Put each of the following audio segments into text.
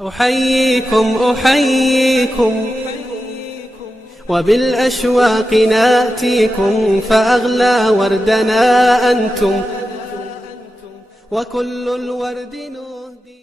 أحييكم وبالأشواق ناتيكم فأغلى وردنا أنتم وكل الورد نهدي.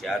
4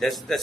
10-10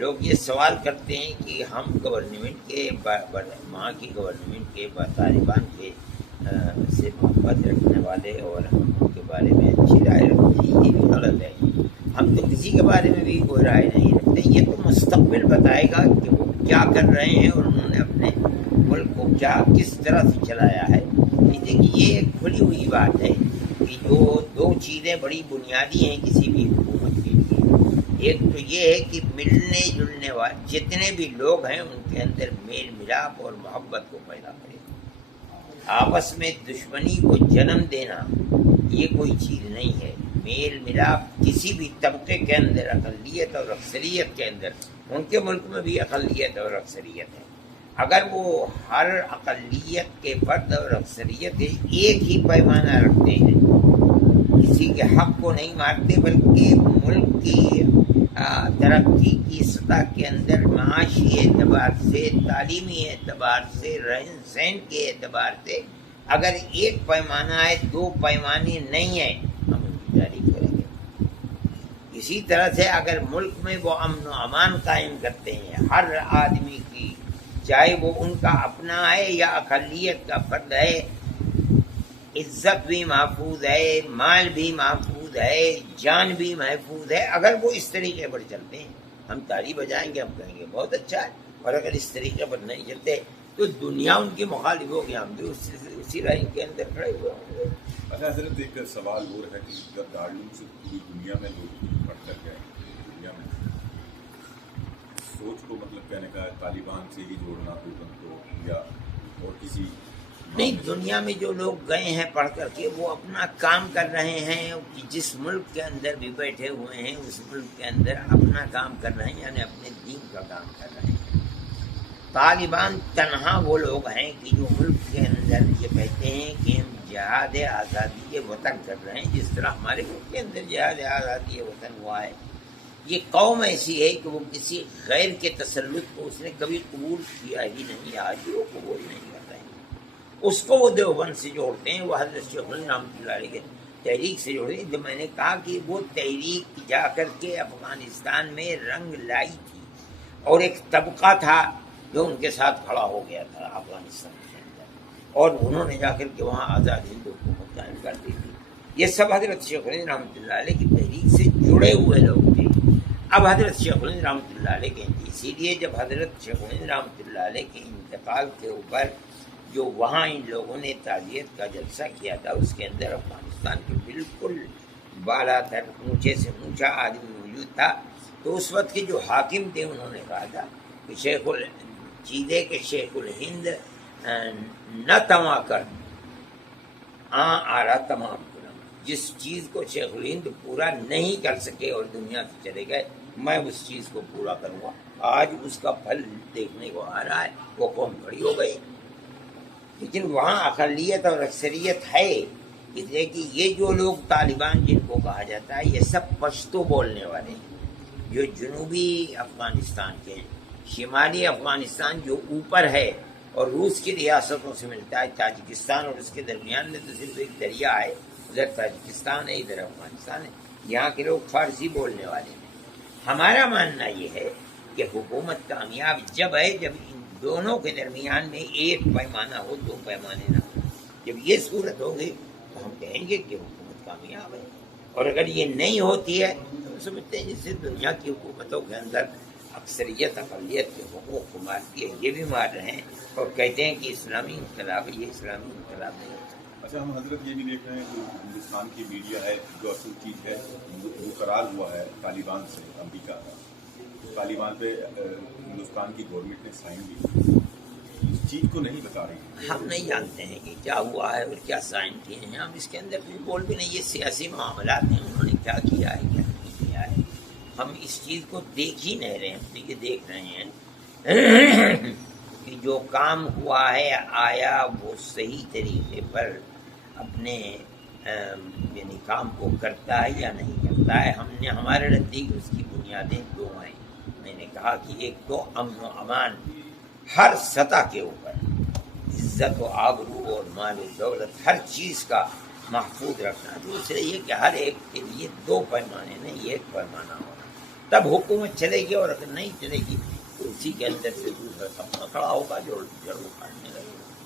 لوگ یہ سوال کرتے ہیں کہ ہم گورنمنٹ کے وہاں کی گورنمنٹ کے طالبان کے سے محبت رکھنے والے اور ہم ان کے بارے میں اچھی رائے رکھتے ہیں، یہ بھی غلط ہے۔ ہم تو کسی کے بارے میں بھی کوئی رائے نہیں رکھتے، یہ تو مستقبل بتائے گا کہ وہ کیا کر رہے ہیں اور انہوں نے اپنے ملک کو کیا کس طرح سے چلایا ہے۔ دیکھیے یہ ایک کھلی ہوئی بات ہے کہ جو دو چیزیں بڑی بنیادی ہیں کسی بھی حکومت کے لیے، ایک تو یہ ہے کہ ملنے جلنے والے جتنے بھی لوگ ہیں ان کے اندر میل ملاپ اور محبت کو پیدا کرے۔ آپس میں دشمنی کو جنم دینا یہ کوئی چیز نہیں ہے۔ میل ملاپ کسی بھی طبقے کے اندر، اقلیت اور اکثریت کے اندر، ان کے ملک میں بھی اقلیت اور اکثریت ہے، اگر وہ ہر اقلیت کے فرد اور اکثریت ایک ہی پیمانہ رکھتے ہیں، کسی کے حق کو نہیں مارتے بلکہ ملک کی ترقی کی سطح کے اندر معاشی اعتبار سے، تعلیمی اعتبار سے، رہن سہن کے اعتبار سے اگر ایک پیمانہ ہے، دو پیمانے نہیں ہیں، ہم ان کی تعریف کریں گے۔ اسی طرح سے اگر ملک میں وہ امن و امان قائم کرتے ہیں، ہر آدمی کی، چاہے وہ ان کا اپنا ہے یا اقلیت کا فرد ہے، عزت بھی محفوظ ہے، مال بھی محفوظ ہے، جان بھی محفوظ ہے، اگر وہ اس طریقے پر چلتے ہیں ہم تالی بجائیں گے، ہم کہیں گے بہت اچھا ہے، اور اگر اس طریقے پر نہیں چلتے تو دنیا ان کی مخالف ہوگی، ہم بھی اسی رائے کے اندر کھڑے ہوئے ہوں گے۔ اچھا حضرت، ایک سوال اور ہے کہ جب دارالعلوم سے پوری دنیا میں لوگ پڑھ کر گئے، دنیا میں سوچ کو مطلب کہنے کا ہے طالبان سے ہی جوڑنا حکومت کو یا اور کسی نہیں، دنیا میں جو لوگ گئے ہیں پڑھ کر کے وہ اپنا کام کر رہے ہیں، جس ملک کے اندر بھی بیٹھے ہوئے ہیں اس ملک کے اندر اپنا کام کر رہے ہیں، یعنی اپنے دین کا کام کر رہے ہیں۔ طالبان تنہا وہ لوگ ہیں کہ جو ملک کے اندر یہ کہتے ہیں کہ ہم جہاد آزادی وطن کر رہے ہیں، جس طرح ہمارے ملک کے اندر جہاد آزادی وطن ہوا ہے۔ یہ قوم ایسی ہے کہ وہ کسی غیر کے تسلط کو اس نے کبھی قبول کیا ہی نہیں، آج بھی وہ قبول نہیں کر رہے ہیں۔ اس کو وہ دیوبند سے جوڑتے ہیں، وہ حضرت شیخ الہند رحمۃ اللہ علیہ کے تحریک سے جوڑتے ہیں۔ جو میں نے کہا کہ وہ تحریک جا کر کے افغانستان میں رنگ لائی تھی، اور ایک طبقہ تھا جو ان کے ساتھ کھڑا ہو گیا تھا افغانستان کے اندر، اور انہوں نے جا کر کے وہاں آزاد ہند حکومت قائم کر دی تھی۔ یہ سب حضرت شیخ الہند رحمۃ اللہ علیہ کی تحریک سے جڑے ہوئے لوگ تھے۔ اب حضرت شیخ الہند رحمۃ اللہ علیہ کے اسی لیے جب حضرت شیخ الہند رحمۃ اللہ علیہ کے انتقال کے اوپر جو وہاں ان لوگوں نے تعزیت کا جلسہ کیا تھا، اس کے اندر افغانستان کے بالکل بالا تر اونچے سے اونچا آدمی موجود تھا، تو اس وقت کے جو حاکم تھے انہوں نے کہا تھا کہ چیزے کے شیخ الہند نہ تما کر آ رہا تمام کرم، جس چیز کو شیخ الہند پورا نہیں کر سکے اور دنیا سے چلے گئے، میں اس چیز کو پورا کروں گا۔ آج اس کا پھل دیکھنے کو آ رہا ہے، وہ قوم کھڑی ہو گئی۔ لیکن وہاں اقلیت اور اکثریت ہے، اس لیے کہ یہ جو لوگ طالبان جن کو کہا جاتا ہے یہ سب پشتو بولنے والے ہیں، جو جنوبی افغانستان کے ہیں۔ شمالی افغانستان جو اوپر ہے اور روس کی ریاستوں سے ملتا ہے، تاجکستان اور اس کے درمیان میں تو صرف ایک دریا ہے، ادھر تاجکستان ہے، ادھر افغانستان ہے، یہاں کے لوگ فارسی بولنے والے ہیں۔ ہمارا ماننا یہ ہے کہ حکومت کامیاب جب ہے جب ان دونوں کے درمیان میں ایک پیمانہ ہو، دو پیمانے نہ ہو۔ جب یہ صورت ہوگی تو ہم کہیں گے کہ حکومت کامیاب ہے، اور اگر یہ نہیں ہوتی ہے تو ہم سمجھتے ہیں جس سے دنیا کی حکومتوں کے اندر اکثریت اقلیت کے حقوق کو مارتی ہے، یہ بھی مار رہے ہیں اور کہتے ہیں کہ اسلامی انقلاب ہے، یہ اسلامی انقلاب نہیں ہوتا۔ اچھا، ہم حضرت یہ بھی دیکھ رہے ہیں کہ ہندوستان کی میڈیا ہے جو اصل چیز ہے وہ قرار ہوا ہے طالبان سے، امریکہ کا، طالبان پہ ہندوستان کی گورنمنٹ نے سائن بھی، اس چیز کو نہیں بتا رہی۔ ہم نہیں جانتے ہیں کہ کیا ہوا ہے اور کیا سائن کیے ہیں، ہم اس کے اندر کچھ بول بھی نہیں، یہ سیاسی معاملات ہیں، انہوں نے کیا کیا ہے کیا نہیں کیا ہے، ہم اس چیز کو دیکھ ہی نہیں رہے ہیں، ہم یہ دیکھ رہے ہیں کہ جو کام ہوا ہے آیا وہ صحیح طریقے پر اپنے یعنی کام کو کرتا ہے یا نہیں کرتا ہے۔ ہم نے ہمارے نزدیک اس کی بنیادیں دو ہیں، میں نے کہا کہ ایک تو امن و امان ہر سطح کے اوپر، عزت و آبرو اور مال و دولت ہر چیز کا محفوظ رکھنا، دوسرے یہ کہ ہر ایک کے لیے دو پیمانے نہیں ایک پیمانہ ہونا، تب حکومت چلے گی، اور اگر نہیں چلے گی تو اسی کے اندر سے دوسرا طبقہ کھڑا ہوگا جو جڑ اکھاڑنے لگے گا۔